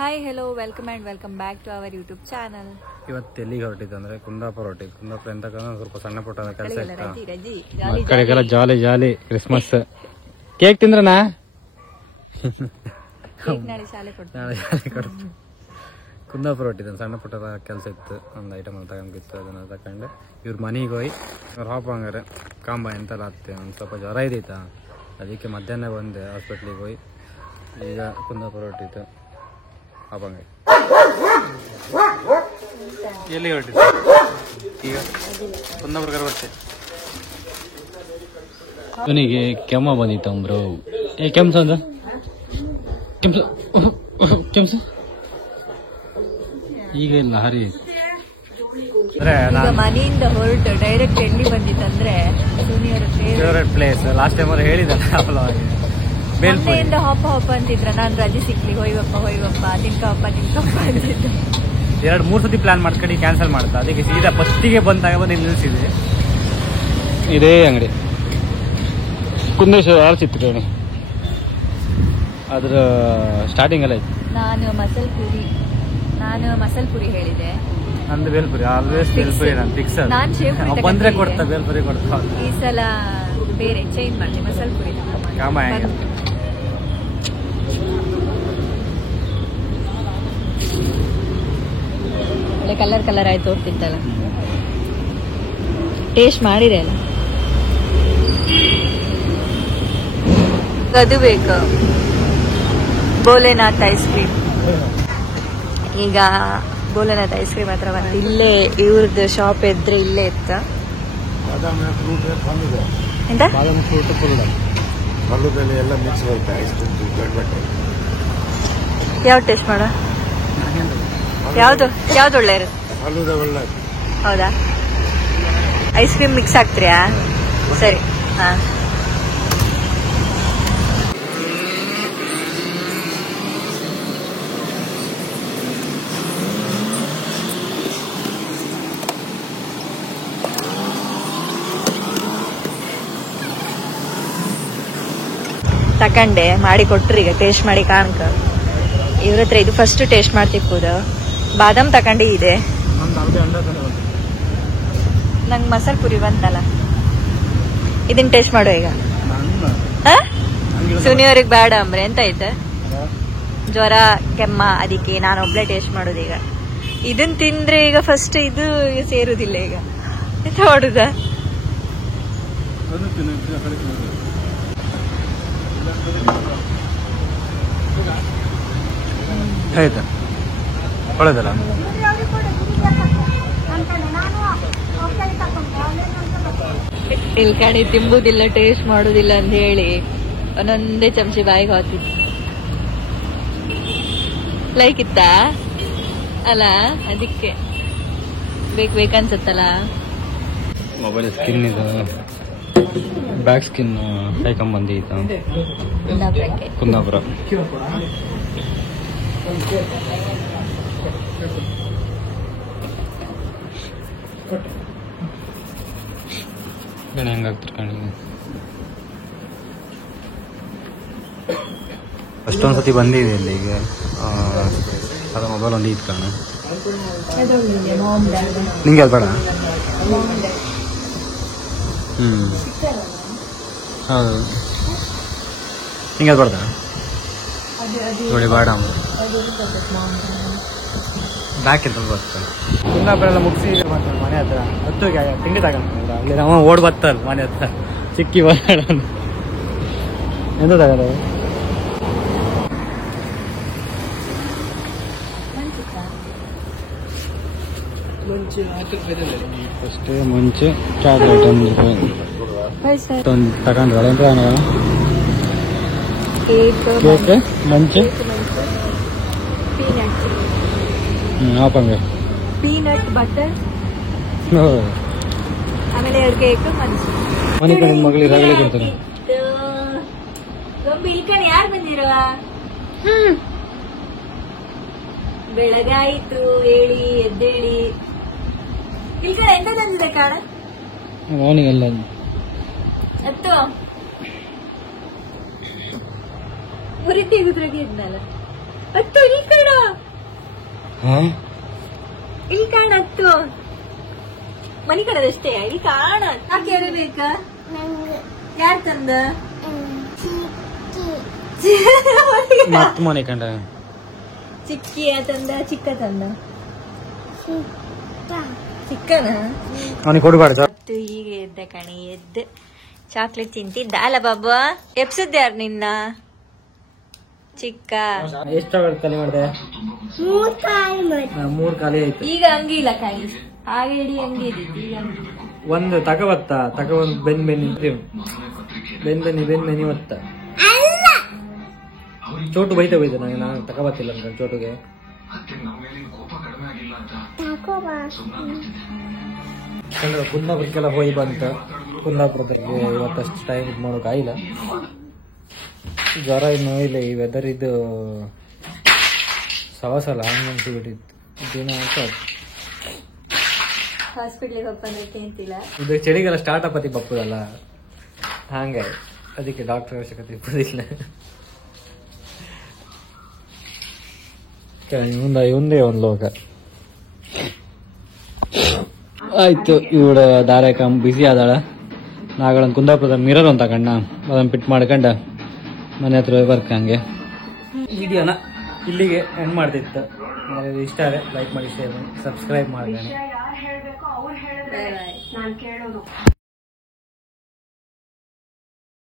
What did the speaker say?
Hi hello welcome back to our YouTube channel. ಇವತ್ತು ಎಲ್ಲಿಗೆ ಹೊರಟಿದ್ದು ಅಂದ್ರೆ ಕುಂದಾಪುರ ಎಂತ ಸ್ವಲ್ಪ ಸಣ್ಣ ಪುಟ್ಟ ಕೆಲಸ ರಜಿ ಜಾಲಿ ಕ್ರಿಸ್ಮಸ್ ಕೇಕ್ ತಿಂದ್ರನಾ ನಾಳೆ ಶಾಲೆ ಕುಂದಾಪುರ ಹೊರಟಿದ್ದ ಸಣ್ಣ ಪುಟ್ಟ ಕೆಲಸ ಇತ್ತು, ಒಂದು ಐಟಮ್ ತಗೊಂಡಿತ್ತು, ಅದನ್ನ ತಗೊಂಡು ಇವ್ರ ಮನೆಗೆ ಹೋಗಿ ಅವ್ರು ಹಾಪಂಗಾರೆ ಕಾಂಬ ಎಂತೆಲ್ಲ ಆಗ್ತದೆ. ಒಂದು ಸ್ವಲ್ಪ ಜ್ವರ ಇದೈತಾ, ಅದಕ್ಕೆ ಮಧ್ಯಾಹ್ನ ಬಂದೆ ಹಾಸ್ಪಿಟ್ಲಿಗೆ ಹೋಗಿ. ಈಗ ಕುಂದಾಪುರ ಹೊರಟಿತ್ತು ಹಾಪಂಗ. ಎಲ್ಲಿ ಹೊರಟಿತ್ತು ಈಗ ಕುಂದಾಪುರ ಬರ್ತೆ. ಅವನಿಗೆ ಕೆಮ್ಮ ಬಂದಿತ್ತು ಬ್ರೋ. ಕೆಮ್ಸ ಅಂದ ಕೆಮ್ಸ ಈಗ ಇಲ್ಲ ಹರಿ. ಮನೆಯಿಂದ ಹೊರಟು ಡೈರೆಕ್ಟ್ ಎಲ್ಲಿ ಬಂದಿತ್ತಂದ್ರೆ ಫೇವರೇಟ್ ಪ್ಲೇಸ್. ಲಾಸ್ಟ್ ಟೈಮ್ ಅವ್ರು ಹೇಳಿದಲ್ಲ ಮನೆಯಿಂದ ಹೊಪ್ಪ ಅಂತಿದ್ರ. ನಾನು ರಜೆ ಸಿಕ್ಲಿ ಹೋಯ್ವಪ್ಪ ತಿನ್ಕಪ್ಪ ಅಂತಿದ್ದೆ. 2-3 ಸತಿ ಪ್ಲಾನ್ ಮಾಡ್ಕೊಂಡು ಕ್ಯಾನ್ಸಲ್ ಮಾಡ್ತಾ, ಅದಕ್ಕೆ ಸೀದಾ ಫಸ್ಟಿಗೆ ಬಂದಾಗ ಬಂದು ನಿಲ್ಲಿಸಿದೆ. ಇದೇ ಅಂಗಡಿ ಕುಂದೇಶ್ವರ ಚಿತ್ರಣಿ, ಅದ್ರ ಸ್ಟಾರ್ಟಿಂಗ್ ಎಲ್ಲ ಇತ್ತು. ನಾನು ಮಸಲ್ ಪುರಿ ಹೇಳಿದೆ. ನಂದು ಬೇಲ್ಪುರಿ, ಆಲ್ವೇಸ್ ಬೇಲ್ಪುರಿ. ನಾನು ಫಿಕ್ಸ್. ನಾನು ಶೇವ್ ಬಂದ್ರೆ ಕೊಡ್ತಾ ಬೇಲ್ಪುರಿ ಕೊಡ್ತಾ. ಈ ಸಲ ಬೇರೆ ಚೇಂಜ್ ಮಾಡ್ತೀನಿ, ಮಸಲ್ ಪುರಿ. ಕಲರ್ ಆಯ್ತು ತೋರ್ತಿತ್ತಲ್ಲ. ಟೇಸ್ಟ್ ಮಾಡಿದೆ ಅಲ್ಲ, ಅದು ಬೇಕು. Bholenath ice cream. ಈಗ ಭೋಲೆನಾಥ್ ಐಸ್ ಕ್ರೀಮ್ ಹತ್ರ ಬಂದು ಇಲ್ಲೇ ಇವ್ರದ್ದು ಶಾಪ್ ಇದ್ರೆ ಇಲ್ಲೇ ಇತ್ತ. ಎಂತ ಯಾವ ಟೇಸ್ಟ್ ಮಾಡ? ಯಾವ್ದು ಒಳ್ಳೆ ಇರುತ್ತೆ? ಹೌದಾ, ಐಸ್ ಕ್ರೀಮ್ ಮಿಕ್ಸ್ ಹಾಕ್ತೀರಾ? ಸರಿ. ಹಾ, ತಕಂಡೆ ಮಾಡಿ ಕೊಟ್ರಿ. ಈಗ ಟೇಸ್ಟ್ ಮಾಡಿ ಕಾಣ್ಕ ಇವ್ರ ಹತ್ರ. ಇದು ಫಸ್ಟ್ ಟೇಸ್ಟ್ ಮಾಡ್ತಿಪ್ಪುದು. ಬಾದಾಮ್ ತಕೊಂಡಿ ಇದೆ. ನಂಗೆ ಮಸಾಲ ಪುರಿ ಬಂತಲ್ಲ, ಇದನ್ನ ಟೇಸ್ಟ್ ಮಾಡು ಈಗ. ಸುನಿಯವ್ರಿಗೆ ಬೇಡ ಅಂಬ್ರೆ ಎಂತ ಐತೆ, ಜ್ವರ ಕೆಮ್ಮ, ಅದಕ್ಕೆ ನಾನು ಒಬ್ಳೆ ಟೇಸ್ಟ್ ಮಾಡೋದು. ಈಗ ಇದನ್ ತಿಂದ್ರೆ ಈಗ ಫಸ್ಟ್ ಇದು ಸೇರುದಿಲ್ಲ. ಈಗ ಎಂತ ಮಾಡುದ? ಆಯ್ತಾ ಒಳ್ಳೆದಲ್ಲ. ಇಲ್ಕಣಿ ತಿಂಬುದಿಲ್ಲ, ಟೇಸ್ಟ್ ಮಾಡುದಿಲ್ಲ ಅಂತ ಹೇಳಿ ಒಂದೊಂದೇ ಚಮಚಿ ಬಾಯಿಗೆ ಹಾಕಿತ್ತು. ಲೈಕ್ ಇತ್ತಾ ಅಲ್ಲ, ಅದಕ್ಕೆ ಬೇಕನ್ಸತ್ತಲ್ಲ. ಮೊಬೈಲ್ ಸ್ಕಿನ್ ಇದು ಬ್ಯಾಕ್ ಸ್ಕಿನ್ ಕೈಕೊಂಬಂದಿತ್ತು ಕುಂದಾಪುರ. ಹೆಂಗಾಗ್ತಿರ್ ಕಣ್ಣಿಗೆ. ಅಷ್ಟೊಂದ್ಸತಿ ಬಂದಿದೆ ಇಲ್ಲಿಗೆ. ಅದ ಮೊಬೈಲ್ ಒಂದು ಇತ್ತು ಕಾಣ. ನಿಂಗೆ ಅದು ಬೇಡ? ಹೌದು, ನಿಂಗೆ ಅದು ಬೇಡ ನೋಡಿ. ಬೇಡ ಬ್ಯಾಕ್ ಅಂತ ಬರ್ತಾರೆ. ಕುಂದಾಪುರ ಎಲ್ಲ ಮುಗಿಸಿ ಮನೆ ಹತ್ರ ಹತ್ತೋಗಿ ತಿಂಡಿ ತಗೊಂಡು ಅಲ್ಲಿ ನಾವು ಓಡ್ ಬರ್ತಲ್ಲ ಮನೆ ಹತ್ರ. ಚಿಕ್ಕಿ ಬಾಡ ಎಂತ ತಗೊಂಡ ಫಸ್ಟ್ ಮುಂಚೆ ಚಾಕ್ಲೇಟ್ ಒಂದು ತಗೊಂಡ್ರಲ್ಲ ಕೇಕ್ ಮುಂಚೆ ಹಾಪಂಗೆ ಪೀನಟ್ ಬಟರ್, ಆಮೇಲೆ 2 ಕೇಕ್ ಮನೆ ಕಡೆ ಮಗಳಿಗೆ ರಗಳೆ ಕೊಡ್ತಾರೆ. ಇಲ್ಕಣಿ ಯಾರು ಬಂದಿರುವ? ಬೆಳಗಾಯಿತು, ಹೇಳಿ ಎದ್ದೇಳಿ. ಇಲ್ಕಣ ಎಂತ ತಂದಿದೆ ಕಾಣ? ಅವನಿಗೆಲ್ಲ ಅತ್ತು ಪುರಿ ತೆಗೆದ್ರಾಗೆ ಇದ್ನಲ್ಲ. ಅತ್ತು ಇಲ್ಲಿ ಕಾಣ, ಇಲ್ಲಿ ಕಾಣ ಅತ್ತು. ಮನಿ ಕಣದಷ್ಟೇ, ಇಲ್ಲಿ ಕಾಣ. ಯಾಕೆ ಯಾರು ಬೇಕಾ? ಯಾರು ತಂದ? ಮತ್ ಮನೆ ಕಂಡ ಚಿಕ್ಕಿಯ ತಂದ, ಚಿಕ್ಕ ತಂದ, ಚಿಕ್ಕನ ಅವನಿಗೆ ಕೊಡಬಾರ್ದು. ಈಗ ಎದ್ದ ಕಣಿ, ಎದ್ದ ಚಾಕ್ಲೇಟ್ ತಿಂತಿದ್ದ ಅಲ್ಲ ಬಾಬಾ. ಎಪ್ಸದ್ ಯಾರು ನಿನ್ನ? ಚಿಕ್ಕ ಎಷ್ಟು ಖಾಲಿ ಮಾಡಿದೆ? 3 ಖಾಲಿ ಆಯ್ತು. ಈಗ ಅಂಗಿ ಇಲ್ಲ ಕಾಯಿ, ಹಾಗೆ ಇಡೀ ಅಂಗಿ ಇದ್ದಿತ್ತು. ಈಗ ಅಂಗಿ ಇಲ್ಲ. ಒಂದು ತಗೊಂಡ್ ಬೆನ್ನಿ ಒತ್ತ. ಚೋಟು ಬೈತಾ ನಂಗೆ, ನಾನು ತಗೋಬತ್ತಿಲ್ಲ ಅಂತ ಚೋಟುಗೆ. ಕುಂದಾಪುರಕ್ಕೆಲ್ಲ ಹೋಗಿ ಬಂತ. ಕುಂದಾಪುರದಲ್ಲಿ ಇವತ್ತಷ್ಟು ಟೈಮ್ ಇದು ಮಾಡೋಕೆ ಆಗಿಲ್ಲ. ಜ್ವರ ಇನ್ನು ಇಲ್ಲ. ಈ ವೆದರ್ ಇದು ಸವಾಸಲ್ಲ ಹಂಗೆ ಅನ್ಸಿಬಿಟ್ಟಿತ್ತು. ದಿನ ಹಾಸ್ಪಿಟ್ಲಿಗೆ ಹೋಗ್ಬಂದೈತೆ ಅಂತಿಲ್ಲ. ಇದು ಚಳಿಗೆಲ್ಲ ಸ್ಟಾರ್ಟ್ ಅಪತಿ ಬಪ್ಪದಲ್ಲ, ಹಂಗೆ ಅದಕ್ಕೆ ಡಾಕ್ಟರ್ ಅವಶ್ಯಕತೆ ಇಪ್ಪದಿಲ್ಲ. ಒಂದೇ ಒಂದು ಲೋಕ ಆಯ್ತು. ಇವಳ ದಾರಕ ಬಿಸಿ ಆದಾಳ. ನಾಗಳೊಂದು ಕುಂದಾಪುರದ ಮಿರರ್ ಅಂತ ತಗೊಂಡ, ಅದನ್ನು ಫಿಟ್ ಮಾಡ್ಕೊಂಡ ಮನೆ ಹತ್ರ ಬರ್ಕಂಗೆ. ವಿಡಿಯೋನ ಇಲ್ಲಿಗೆ ಎಂಡ್ ಮಾಡ್ತಿತ್ತು. ಇಷ್ಟ ಆದರೆ ಲೈಕ್ ಮಾಡಿ, ಶೇರ್ ಮಾಡಿ, ಸಬ್ಸ್ಕ್ರೈಬ್ ಮಾಡಿ.